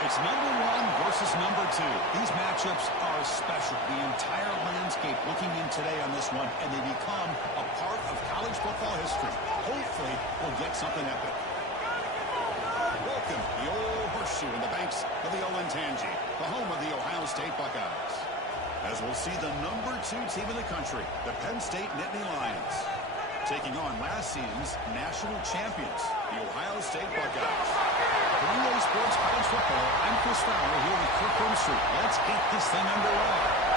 It's number one versus number two. These matchups are special. The entire landscape looking in today on this one, and they become a part of college football history. Hopefully, we'll get something epic. Welcome, the old horseshoe in the banks of the Ncaa, the home of the Ohio State Buckeyes. As we'll see the number two team in the country, the Penn State Nittany Lions, taking on last season's national champions, the Ohio State Buckeyes. For EA Sports College Football, I'm Chris Fowler here with Kirk Street. Let's get this thing underway.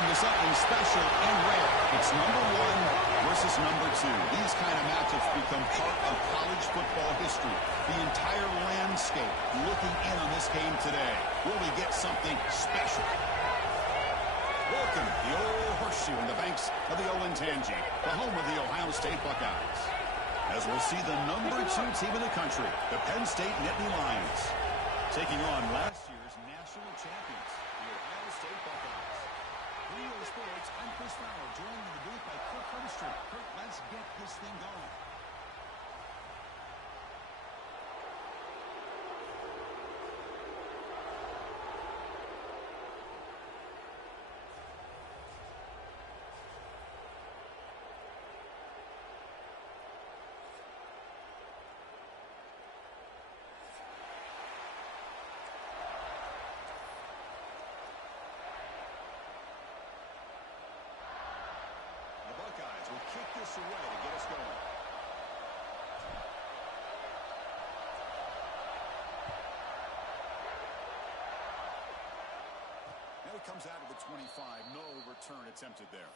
To something special and rare. It's number one versus number two. These kind of matchups become part of college football history. The entire landscape looking in on this game today. Will we get something special? Welcome, the old horseshoe in the banks of the Ncaa, the home of the Ohio State Buckeyes. As we'll see the number two team in the country, the Penn State Nittany Lions, taking on last year's national champions, the Ohio State Buckeyes. EA Sports, I'm Chris Fowler, joined in the booth by Kirk Street. Kirk, let's get this thing going. We'll kick this away to get us going. Now he comes out of the 25. No return attempted there.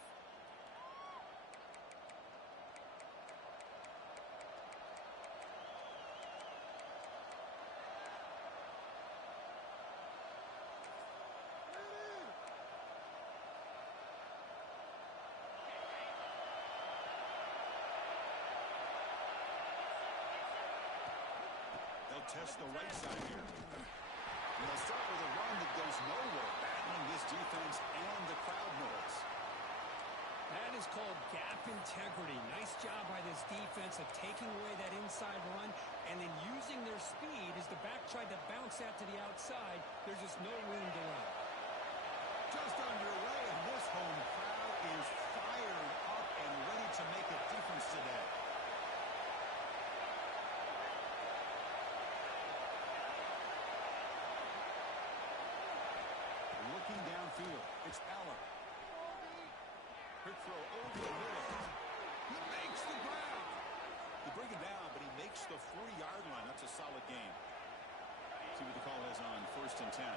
Test the right side here. And they'll start with a run that goes nowhere, battling this defense and the crowd noise. And as is called gap integrity. Nice job by this defense of taking away that inside run and then using their speed as the back tried to bounce that to the outside. There's just no room to run. Just underway, and this home crowd is fired up and ready to make a difference today. Looking downfield, it's Aller. Quick throw over the middle. He makes the grab. They bring it down, but he makes the 40-yard line. That's a solid gain. See what the call is on 1st and 10.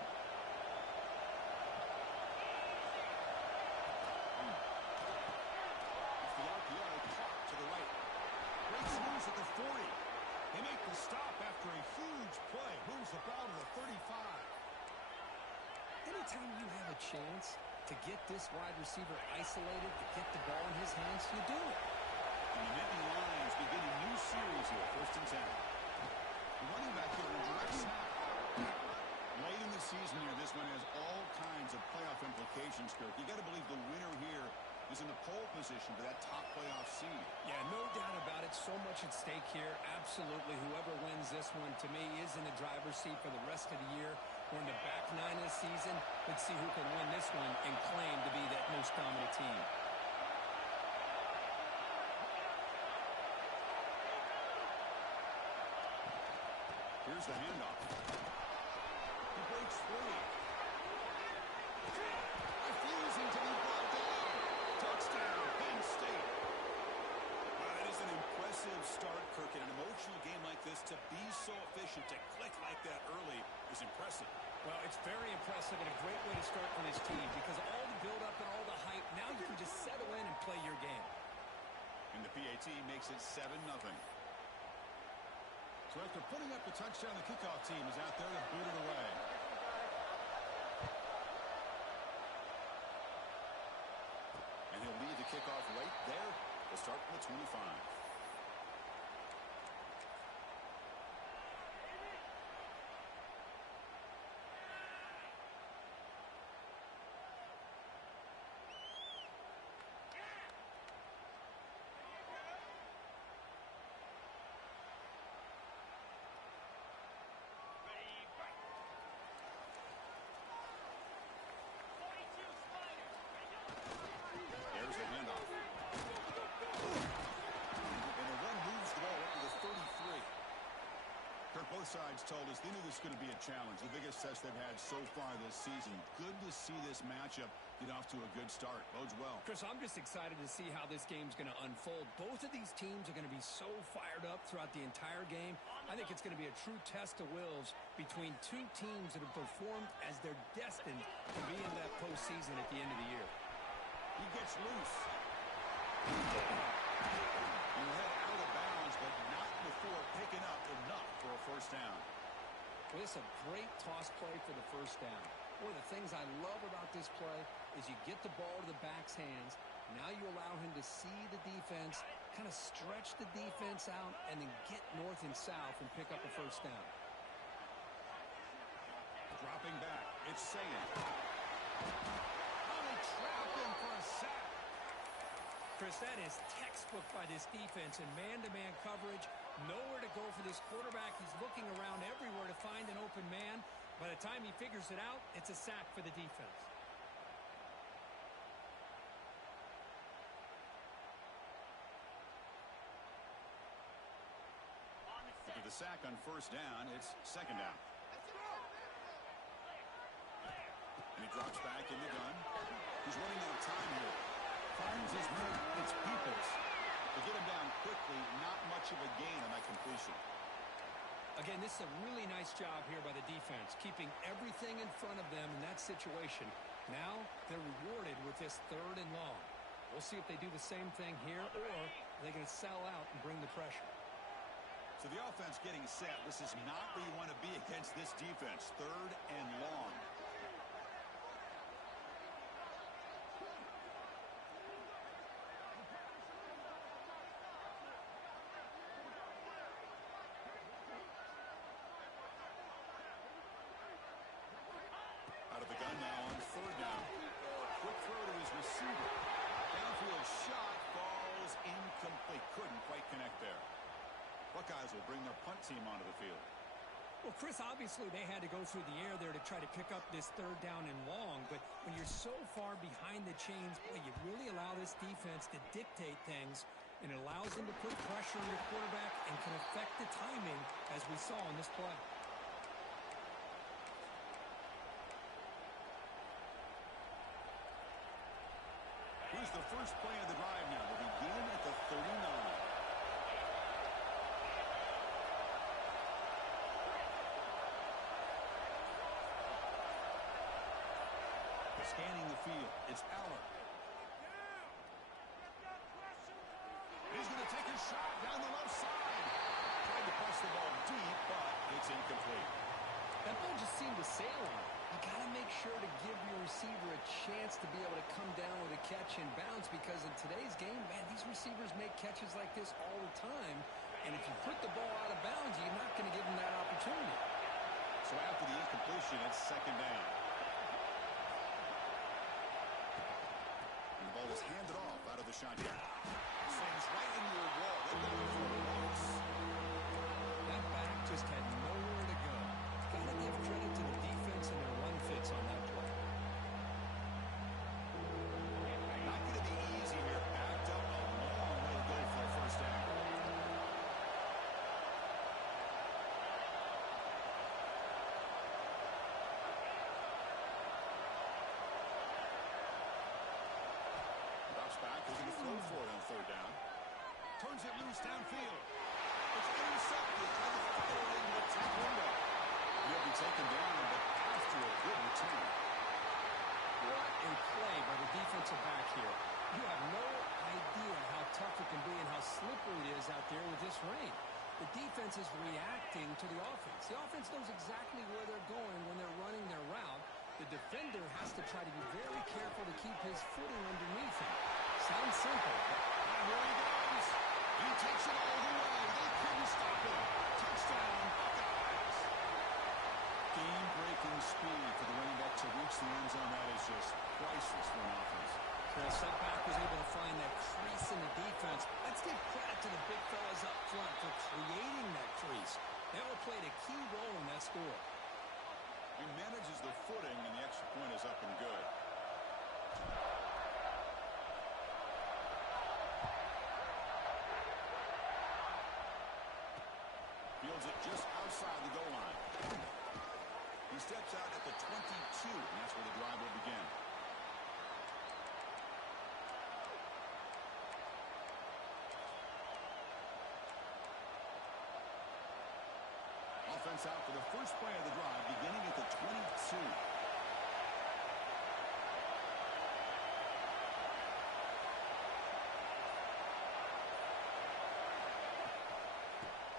It's the RPO caught to the right. Breaks loose at the 40. They make the stop after a huge play. Moves the ball to the 35. Anytime you have a chance to get this wide receiver isolated, to get the ball in his hands, you do it. And the Nittany Lions begin a new series here, 1st and 10. The running back here in direct snap. Late in the season here, this one has all kinds of playoff implications, Kirk. You got to believe the winner here is in the pole position for that top playoff seed. Yeah, no doubt about it. So much at stake here. Absolutely. Whoever wins this one, to me, is in the driver's seat for the rest of the year. We're in the back nine of the season. Let's see who can win this one and claim to be that most dominant team. Here's the handoff. He breaks free. Refusing to be brought down. Touchdown, Penn State. That is an impressive start, Kirk. In an emotional game like this, to be so efficient, to click like that early is impressive. Well, it's very impressive and a great way to start for this team because all the build-up and all the hype, now you can just settle in and play your game. And the PAT makes it 7-0. So after putting up the touchdown, the kickoff team is out there to boot it away. And he'll lead the kickoff right there. They'll start from the 25. There's the handoff. And the run moves the ball up to the 33. Kirk, both sides told us they knew this was going to be a challenge, the biggest test they've had so far this season. Good to see this matchup get off to a good start. Bodes well. Chris, I'm just excited to see how this game's going to unfold. Both of these teams are going to be so fired up throughout the entire game. I think it's going to be a true test of wills between two teams that have performed as they're destined to be in that postseason at the end of the year. He gets loose. He head out of bounds, but not before picking up enough for a first down. Well, it's a great toss play for the first down. One of the things I love about this play is you get the ball to the back's hands. Now you allow him to see the defense, kind of stretch the defense out, and then get north and south and pick up a first down. Dropping back, it's Ncaa. Trap him for a sack. Chris, that is textbook by this defense in man-to-man coverage. Nowhere to go for this quarterback. He's looking around everywhere to find an open man. By the time he figures it out, it's a sack for the defense. After the sack on first down, it's second down. And he drops back in the gun. He's running out of time here. Finds his man. It's Peoples. To get him down quickly, not much of a gain on that completion. Again, this is a really nice job here by the defense, keeping everything in front of them in that situation. Now they're rewarded with this 3rd and long. We'll see if they do the same thing here, or are they going to sell out and bring the pressure. So the offense getting set. This is not where you want to be against this defense. 3rd and long. Out of the gun now on 3rd down. Quick throw to his receiver. Downfield shot. will bring their punt team onto the field. Well, Chris, obviously they had to go through the air there to try to pick up this third down and long, but when you're so far behind the chains, boy, you really allow this defense to dictate things, and it allows them to put pressure on your quarterback and can affect the timing, as we saw in this play. Here's the first play of the drive now. We'll begin at the 39. Scanning the field, it's Aller. He's going to take a shot down the left side. Tried to press the ball deep, but it's incomplete. That ball just seemed to sail on. You got to make sure to give your receiver a chance to be able to come down with a catch and bounce, because in today's game, man, these receivers make catches like this all the time, and if you put the ball out of bounds, you're not going to give them that opportunity. So after the incompletion, it's second down. The ball is handed off out of the shotgun. Sends right into your wall. They're going for a loss. That back just had nowhere to go. Got to give credit to the defense and their run fits on that play. Not going to be easy here. Backed up a long way to go for a first down. Back, he's going to throw for it on third down. Turns it loose downfield. It's intercepted. Trying to fire it into the tech window. He'll be taken down, but after a good return. What a play by the defensive back here. You have no idea how tough it can be and how slippery it is out there with this rain. The defense is reacting to the offense. The offense knows exactly where they're going when they're running their route. The defender has to try to be very careful to keep his footing underneath him. Sounds simple, but here he goes. He takes it all the way. They couldn't stop him. Touchdown, Buckeyes. Game-breaking speed for the running back to reach the end zone. That is just priceless for an offense. Chris, that back was able to find that crease in the defense. Let's give credit to the big fellas up front for creating that crease. They all played a key role in that score. He manages the footing, and the extra point is up and good. Fields it just outside the goal line. He steps out at the 22, and that's where the drive will begin. Offense out for the first play of the drive, beginning at the 22.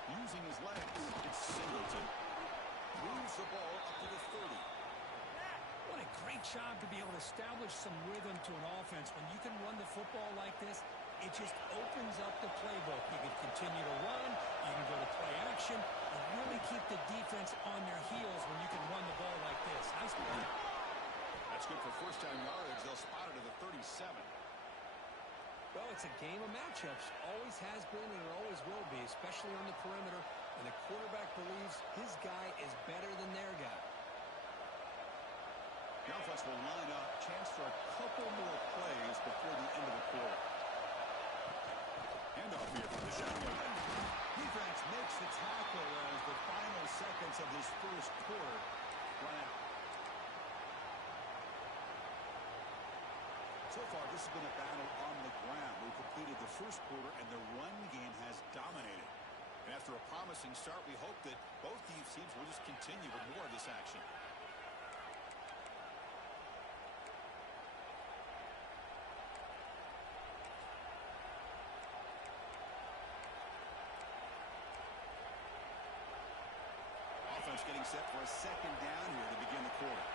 Using his legs, it's Singleton. Moves the ball up to the 30. What a great job to be able to establish some rhythm to an offense. When you can run the football like this, it just opens up the playbook. You can continue to run, you can go to play action, and really keep the defense on their heels when you can run the ball like this. Nice play. That's good for first down yardage. They'll spot it at the 37. Well, it's a game of matchups. Always has been and it always will be, especially on the perimeter. And the quarterback believes his guy is better than their guy. The offense will line up. Chance for a couple more plays before the end of the quarter. Handoff here from the shotgun. Defense makes the tackle as the final seconds of this first quarter run out. So far, this has been a battle on the ground. We completed the first quarter, and the run game has dominated. And after a promising start, we hope that both teams will just continue with more of this action. Offense getting set for a second down here to begin the quarter.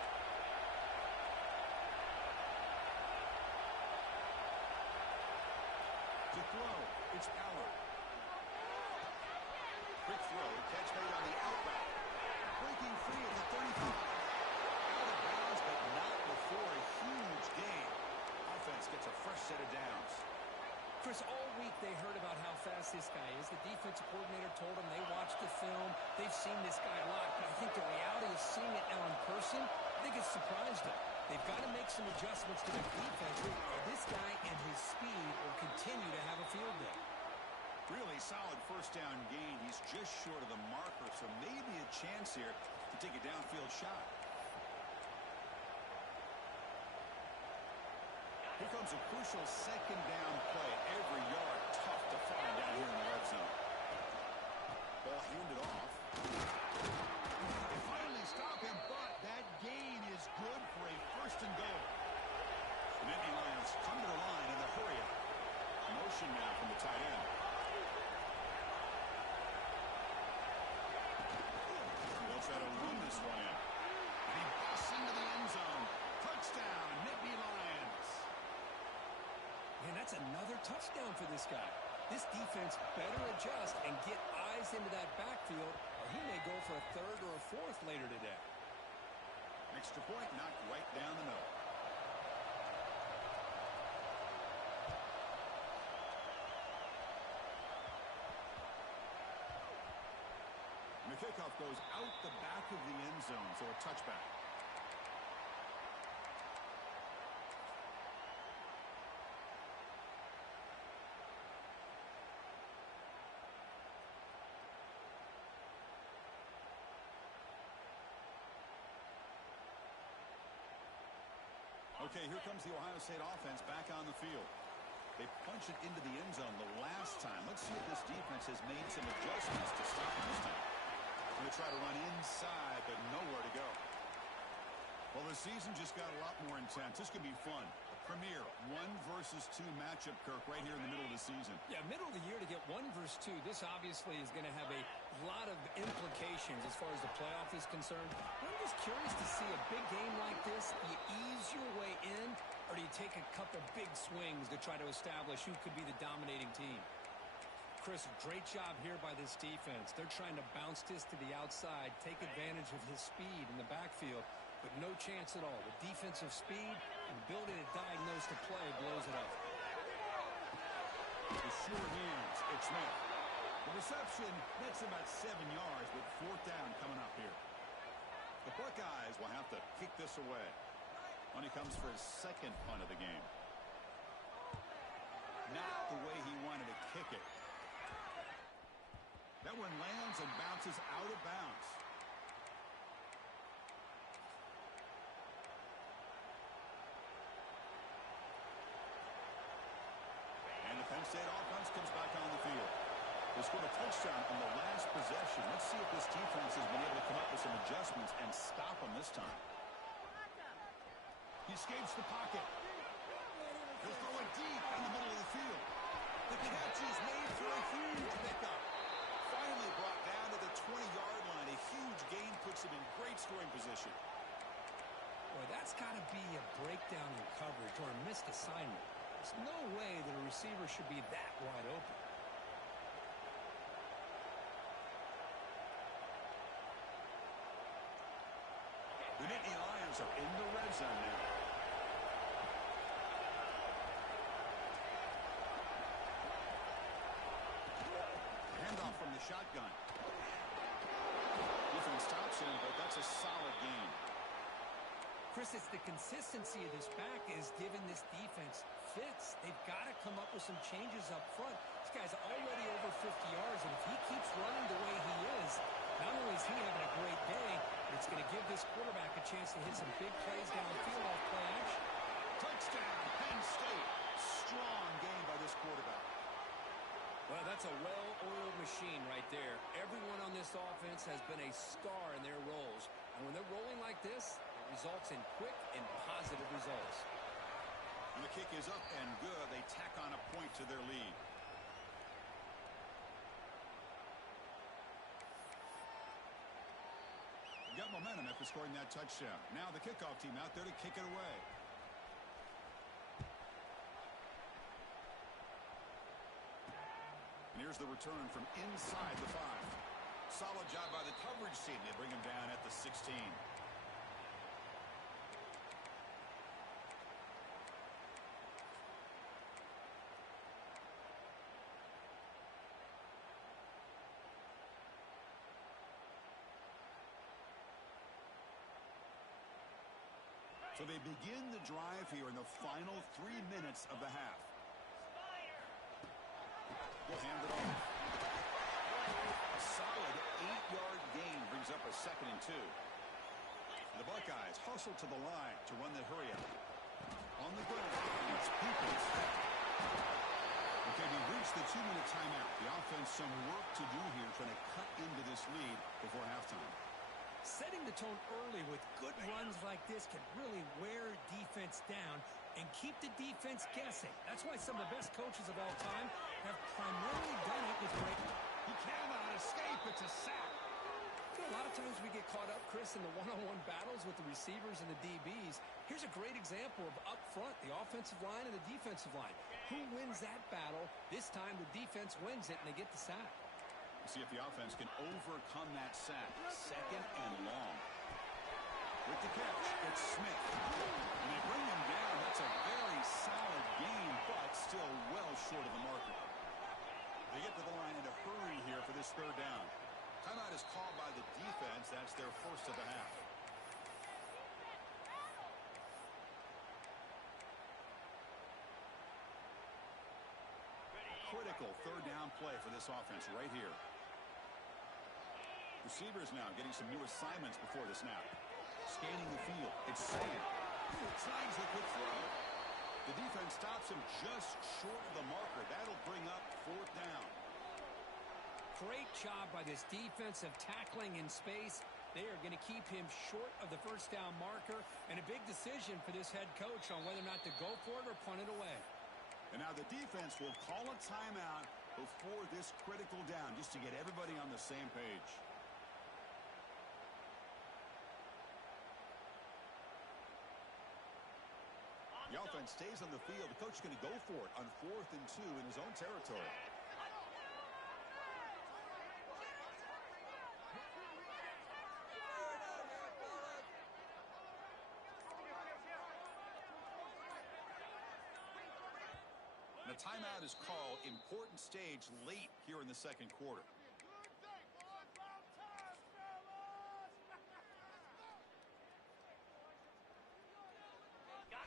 To throw, it's Aller. Quick throw, catch made on the outback. Breaking free at the 35. Out of bounds, but not before a huge gain. Offense gets a fresh set of downs. Chris, all week they heard about how fast this guy is. The defensive coordinator told them they watched the film. They've seen this guy a lot. But I think the reality of seeing it now in person, I think it's surprised them. They've got to make some adjustments to their defense. This guy and his speed will continue to have a field day. Really solid first down gain. He's just short of the marker, so maybe a chance here to take a downfield shot. Here comes a crucial second down play. Every yard tough to find down here in the red zone. Ball handed off. They finally stop him, but that gain is good for a first and goal. The Nittany Lions come to the line in the hurry up. Motion now from the tight end. They'll try to run this one in. And he busts into the end zone. Touchdown, Nittany Lions. Man, that's another touchdown for this guy. This defense better adjust and get eyes into that backfield, or he may go for a third or a fourth later today. Extra point knocked right down the middle. And the kickoff goes out the back of the end zone, so a touchback. Okay, here comes the Ohio State offense back on the field. They punch it into the end zone the last time. Let's see if this defense has made some adjustments to stop them this time. Going to try to run inside, but nowhere to go. Well, the season just got a lot more intense. This could be fun. A premier 1 versus 2 matchup, Kirk, right here in the middle of the season. Yeah, middle of the year to get 1 versus 2. This obviously is going to have a lot of implications as far as the playoff is concerned. But I'm just curious to see a big game like this. Do you ease your way in, or do you take a couple big swings to try to establish who could be the dominating team? Chris, great job here by this defense. They're trying to bounce this to the outside, take advantage of his speed in the backfield, but no chance at all. The defensive speed and ability to diagnose the play blows it up. The sure hands, it's Smith. The reception, that's about 7 yards, with 4th down coming up here. The Buckeyes will have to kick this away. When he comes for his second punt of the game. Not the way he wanted to kick it. That one lands and bounces out of bounds. And the Penn State offense comes back on the field. They scored a touchdown on the last possession. Let's see if this defense has been able to come up with some adjustments and stop them this time. He escapes the pocket. He'll throw it deep in the middle of the field. The catch is made for a huge pickup. Finally brought down to the 20-yard line. A huge gain puts him in great scoring position. Boy, that's got to be a breakdown in coverage or a missed assignment. There's no way that a receiver should be that wide open. The Nittany Lions are in the red zone now. Handoff from the shotgun. Defense stops him, but that's a solid gain. Chris, it's the consistency of this back is giving this defense fits. They've got to come up with some changes up front. This guy's already over 50 yards, and if he keeps running the way he is, not only is he having a great day, but it's going to give this quarterback a chance to hit some big plays downfield off play action. Touchdown, Penn State. Strong game by this quarterback. Well, that's a well-oiled machine right there. Everyone on this offense has been a star in their roles. And when they're rolling like this, it results in quick and positive results. And the kick is up and good. They tack on a point to their lead. Got momentum after scoring that touchdown. Now the kickoff team out there to kick it away. And here's the return from inside the 5. Solid job by the coverage team. They bring him down at the 16. So they begin the drive here in the final 3 minutes of the half. We'll hand it off. A solid 8-yard gain brings up a 2nd and 2. The Buckeyes hustle to the line to run the hurry up. On the ground, it's Peoples. Okay, we've reached the 2-minute timeout. The offense some work to do here trying to cut into this lead before halftime. Setting the tone early with good runs like this can really wear defense down and keep the defense guessing. That's why some of the best coaches of all time have primarily done it with great. He cannot escape. It's a sack. You know, a lot of times we get caught up, Chris, in the one-on-one battles with the receivers and the DBs. Here's a great example of up front, the offensive line and the defensive line. Who wins that battle? This time the defense wins it and they get the sack. See if the offense can overcome that sack. 2nd and long. With the catch, it's Smith. And they bring him down. That's a very solid gain, but still well short of the marker. They get to the line in a hurry here for this 3rd down. Timeout is called by the defense. That's their first of the half. Critical 3rd down play for this offense right here. Receivers now getting some new assignments before the snap. Scanning the field. It's Sam. Tries the quick throw. The defense stops him just short of the marker. That'll bring up 4th down. Great job by this defensive tackling in space. They are going to keep him short of the 1st down marker, and a big decision for this head coach on whether or not to go for it or punt it away. And now the defense will call a timeout before this critical down just to get everybody on the same page. The offense stays on the field. The coach is going to go for it on 4th and 2 in his own territory. The timeout is called. Important stage late here in the 2nd quarter.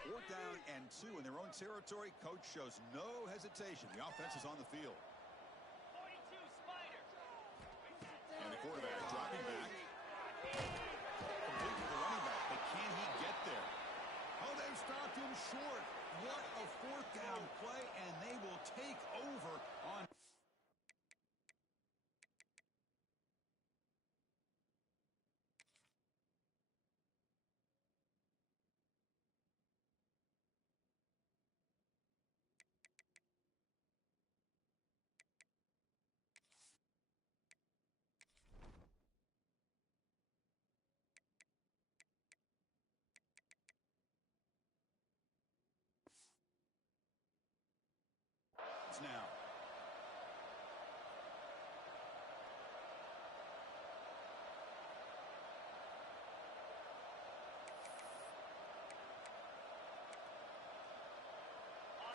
4th down and 2 in their own territory. Coach shows no hesitation. The offense is on the field. And the quarterback dropping back. Complete with the running back, but can he get there? Oh, they've stopped him short. What a 4th down play, and they will take over on. Now.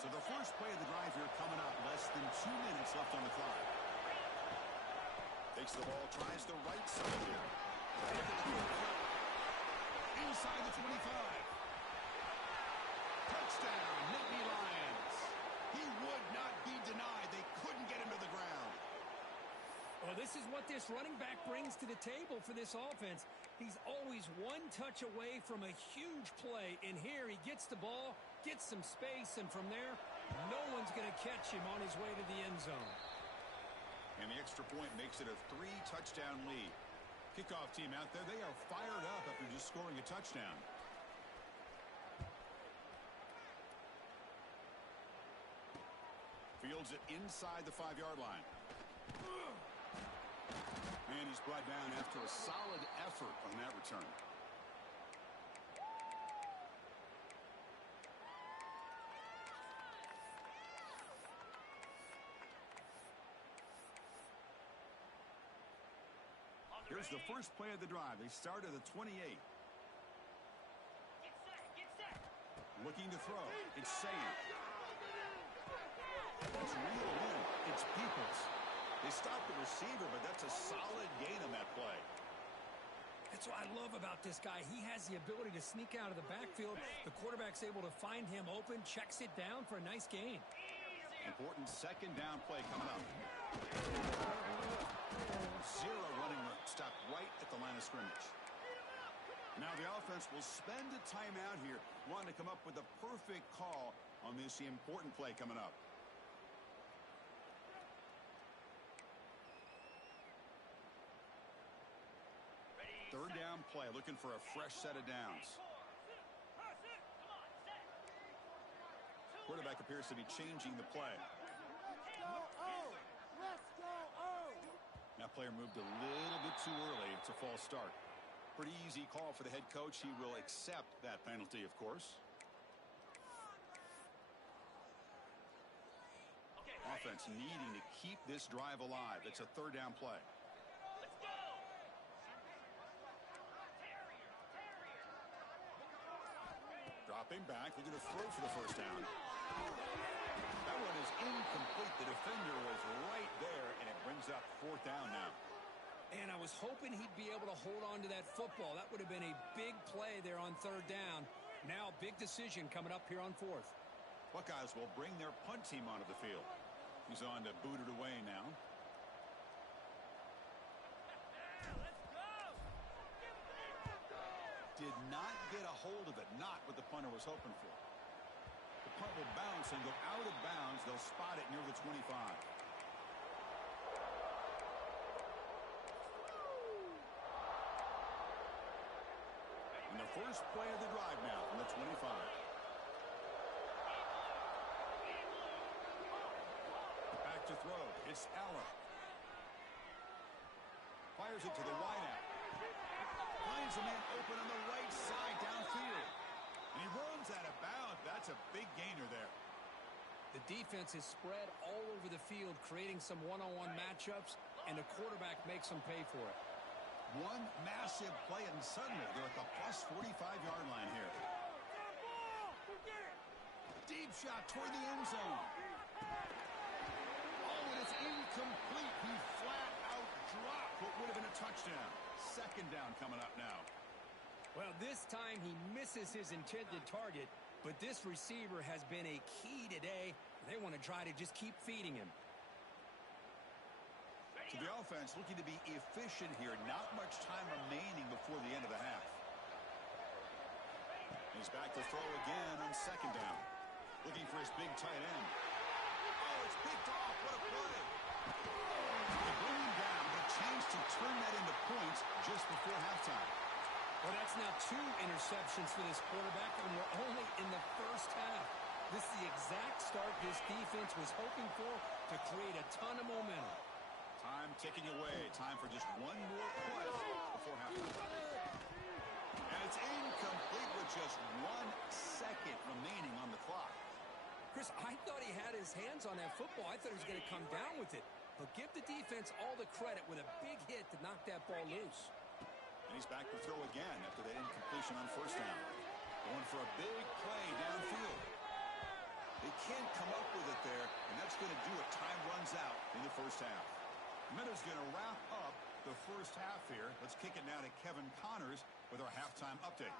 So the first play of the drive here coming up, less than 2 minutes left on the clock. Takes the ball, tries the right side here. Inside the 25. Touchdown, Nittany Lions. He would not be denied. They couldn't get him to the ground. Well, this is what this running back brings to the table for this offense. He's always one touch away from a huge play. And here he gets the ball, gets some space, and from there, no one's going to catch him on his way to the end zone. And the extra point makes it a 3-touchdown lead. Kickoff team out there, they are fired up after just scoring a touchdown. Fields it inside the 5-yard line. And he's brought down after a solid effort on that return. Here's the first play of the drive. They start at the 28. Looking to throw. It's Sam. That's real in. It's Peoples. They stopped the receiver, but that's a solid gain on that play. That's what I love about this guy. He has the ability to sneak out of the backfield. The quarterback's able to find him open, checks it down for a nice gain. Important second down play coming up. Zero running room. Stopped right at the line of scrimmage. Now the offense will spend a timeout here, wanting to come up with the perfect call on this important play coming up. Third down play, looking for a fresh set of downs. Quarterback appears to be changing the play. That player moved a little bit too early. It's a false start. Pretty easy call for the head coach. He will accept that penalty, of course. Offense needing to keep this drive alive. It's a third down play. Dropping back, looking to throw for the first down. That one is incomplete. The defender was right there, and it brings up fourth down now. And I was hoping he'd be able to hold on to that football. That would have been a big play there on third down. Now, big decision coming up here on fourth. Buckeyes will bring their punt team onto the field. He's on to boot it away now. Did not get a hold of it. Not what the punter was hoping for. The punt will bounce and go out of bounds. They'll spot it near the 25. And the first play of the drive now from the 25. Back to throw. It's Allen. Fires it to the wideout. Finds a man open on the right side downfield. And he runs out of bounds. That's a big gainer there. The defense is spread all over the field, creating some one-on-one matchups, and the quarterback makes them pay for it. One massive play, and suddenly they're at the plus 45-yard line here. Deep shot toward the end zone. Oh, and it's incomplete. He flat out dropped what would have been a touchdown. Second down coming up now. Well, this time he misses his intended target, but this receiver has been a key today. They want to try to just keep feeding him. So the offense looking to be efficient here. Not much time remaining before the end of the half. He's back to throw again on second down. Looking for his big tight end. Oh, it's picked off. What a play. They bring him down, but a chance to turn that into points just before halftime. Well, that's now 2 interceptions for this quarterback, and we're only in the first half. This is the exact start this defense was hoping for to create a ton of momentum. Time ticking away. Time for just one more play before halftime. And it's incomplete with just 1 second remaining on the clock. Chris, I thought he had his hands on that football. I thought he was going to come down with it. But give the defense all the credit with a big hit to knock that ball loose. And he's back to throw again after that incompletion on first down. Going for a big play downfield. They can't come up with it there, and that's going to do it. Time runs out in the first half. Minuta's going to wrap up the first half here. Let's kick it now to Kevin Connors with our halftime update.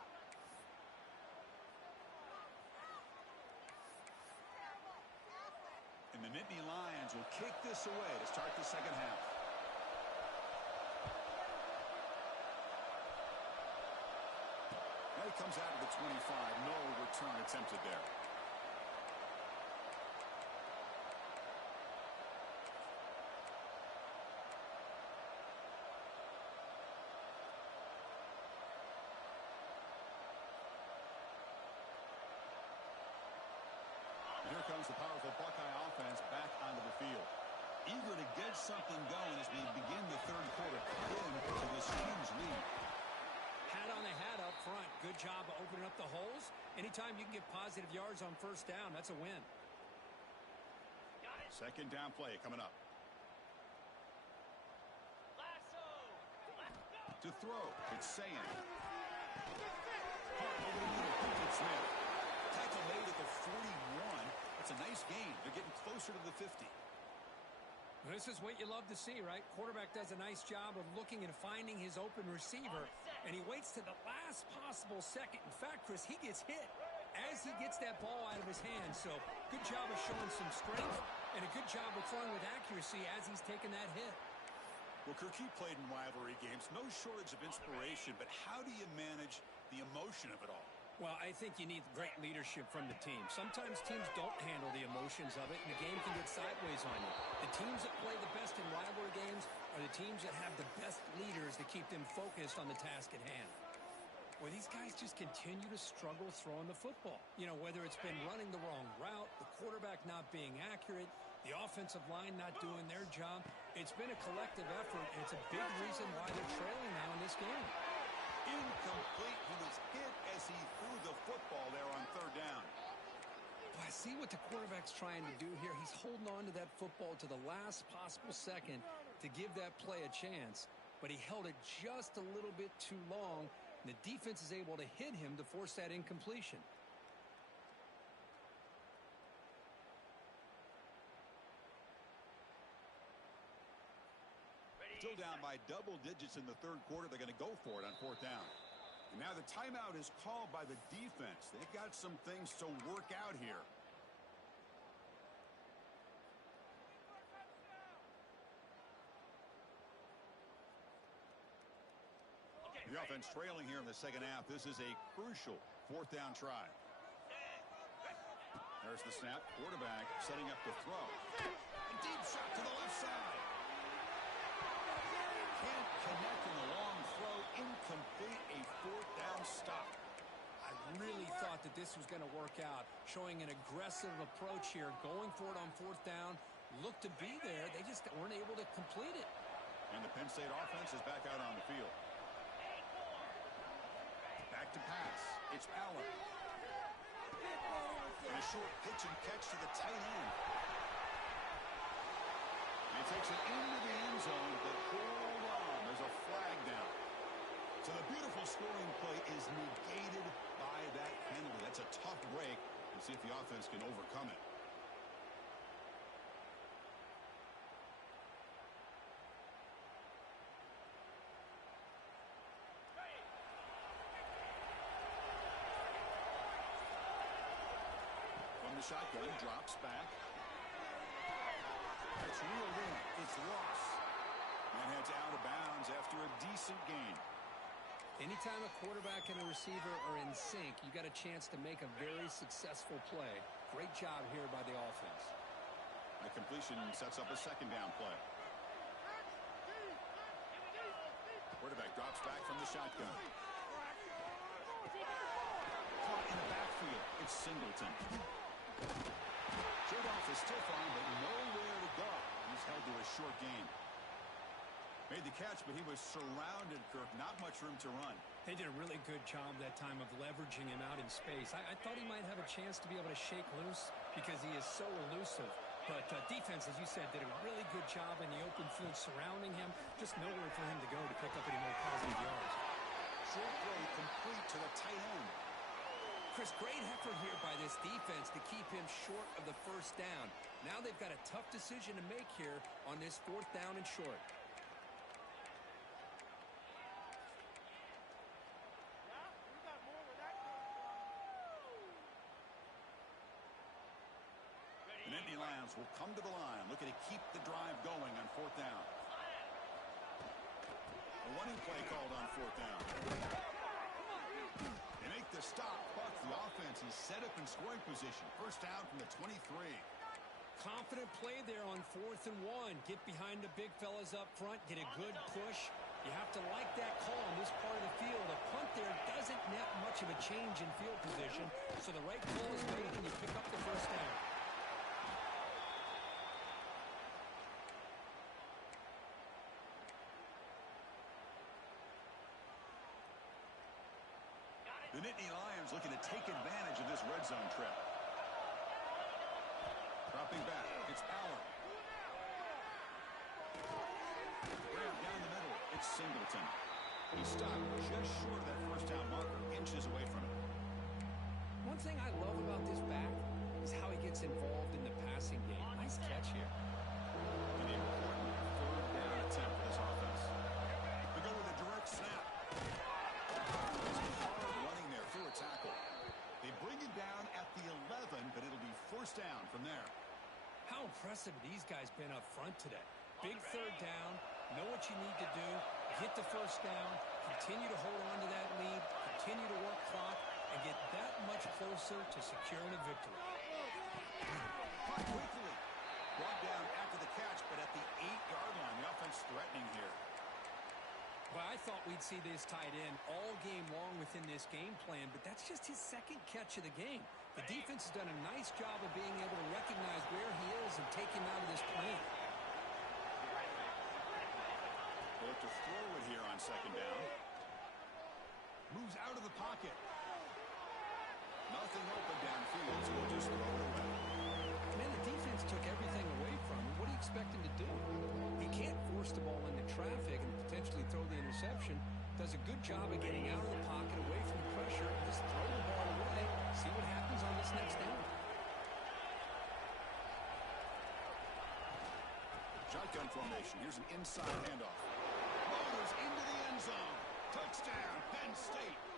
And the Nittany Lions will kick this away to start the second half. Now he comes out of the 25. No return attempted there. Here comes the powerful Buckeye offense back onto the field. Eager to get something going as we begin the third quarter into this huge lead. Hat on the hat up front. Good job of opening up the holes. Anytime you can get positive yards on first down, that's a win. Second down play coming up. To throw, it's saying. Hart over the middle, Pinkett Smith. Tackle made at the 41. That's a nice gain. They're getting closer to the 50. This is what you love to see, right? Quarterback does a nice job of looking and finding his open receiver, and he waits to the last possible second. In fact, Chris, he gets hit as he gets that ball out of his hands. So good job of showing some strength and a good job of throwing with accuracy as he's taking that hit. Well, Kirk, he played in rivalry games. No shortage of inspiration, but how do you manage the emotion of it all? Well, I think you need great leadership from the team. Sometimes teams don't handle the emotions of it, and the game can get sideways on you. The teams that play the best in rivalry games are the teams that have the best leaders to keep them focused on the task at hand. Well, these guys just continue to struggle throwing the football. You know, whether it's been running the wrong route, the quarterback not being accurate, the offensive line not doing their job. It's been a collective effort, and it's a big reason why they're trailing now in this game. Incomplete. He was hit as he threw the football there on third down. Well, I see what the quarterback's trying to do here. He's holding on to that football to the last possible second to give that play a chance, but he held it just a little bit too long, and the defense is able to hit him to force that incompletion. Still down by double digits in the third quarter. They're going to go for it on fourth down. And now the timeout is called by the defense. They've got some things to work out here. The offense trailing here in the second half. This is a crucial fourth down try. There's the snap. Quarterback setting up the throw. A deep shot to the left side. Can't connect in the long throw. Incomplete. A fourth down stop. I really thought that this was going to work out. Showing an aggressive approach here. Going for it on fourth down. Looked to be there. They just weren't able to complete it. And the Penn State offense is back out on the field. Back to pass. It's Allen. And a short pitch and catch to the tight end. And he takes it into the end zone, but hold on. There's a flag down. So the beautiful scoring play is negated by that penalty. That's a tough break. We'll see if the offense can overcome it. Shotgun drops back. It's reeled in. It's lost. And heads out of bounds after a decent gain. Anytime a quarterback and a receiver are in sync, you got a chance to make a very successful play. Great job here by the offense. The completion sets up a second down play. Quarterback drops back from the shotgun. Caught in the backfield. It's Singleton. Trade-off is still fine, but nowhere to go. He's held to a short gain. Made the catch, but he was surrounded, Kirk. Not much room to run. They did a really good job that time of leveraging him out in space. I thought he might have a chance to be able to shake loose because he is so elusive. But defense, as you said, did a really good job in the open field surrounding him. Just nowhere for him to go to pick up any more positive yards. Short throw complete to the tight end. Chris, great effort here by this defense to keep him short of the first down. Now they've got a tough decision to make here on this fourth down and short. The Nittany Lions will come to the line, looking to keep the drive going on fourth down. A running play called on fourth down. They make the stop, but the offense is set up in scoring position. First down from the 23. Confident play there on 4th and 1. Get behind the big fellas up front. Get a good push. You have to like that call in this part of the field. A punt there doesn't net much of a change in field position. So the right call is made and you pick up the first down. The Nittany Lions looking to take advantage of this red zone trip. Dropping back. It's Allen. Grab down the middle. It's Singleton. He stopped just short of that first down marker, inches away from it. One thing I love about this back is how he gets involved in the passing game. Nice catch here. And he impressive these guys been up front today. Big third down, know what you need to do, get the first down, continue to hold on to that lead, continue to work clock, and get that much closer to securing a victory. Caught quickly. Brought down after the catch, but at the 8-yard line. The offense threatening here. Well, I thought we'd see this tight end all game long within this game plan, but that's just his second catch of the game. The defense has done a nice job of being able to recognize where he is and take him out of this plan. They look to throw it here on second down. Moves out of the pocket. Nothing open downfield, so we'll just throw it away. Man, the defense took everything away from him. What do you expect him to do? He can't force the ball into traffic and potentially throw the interception. Does a good job of getting out of the pocket, away from the pressure, and just throw the ball away. See what happens on this next down. Shotgun formation. Here's an inside handoff. Motors into the end zone. Touchdown, Penn State.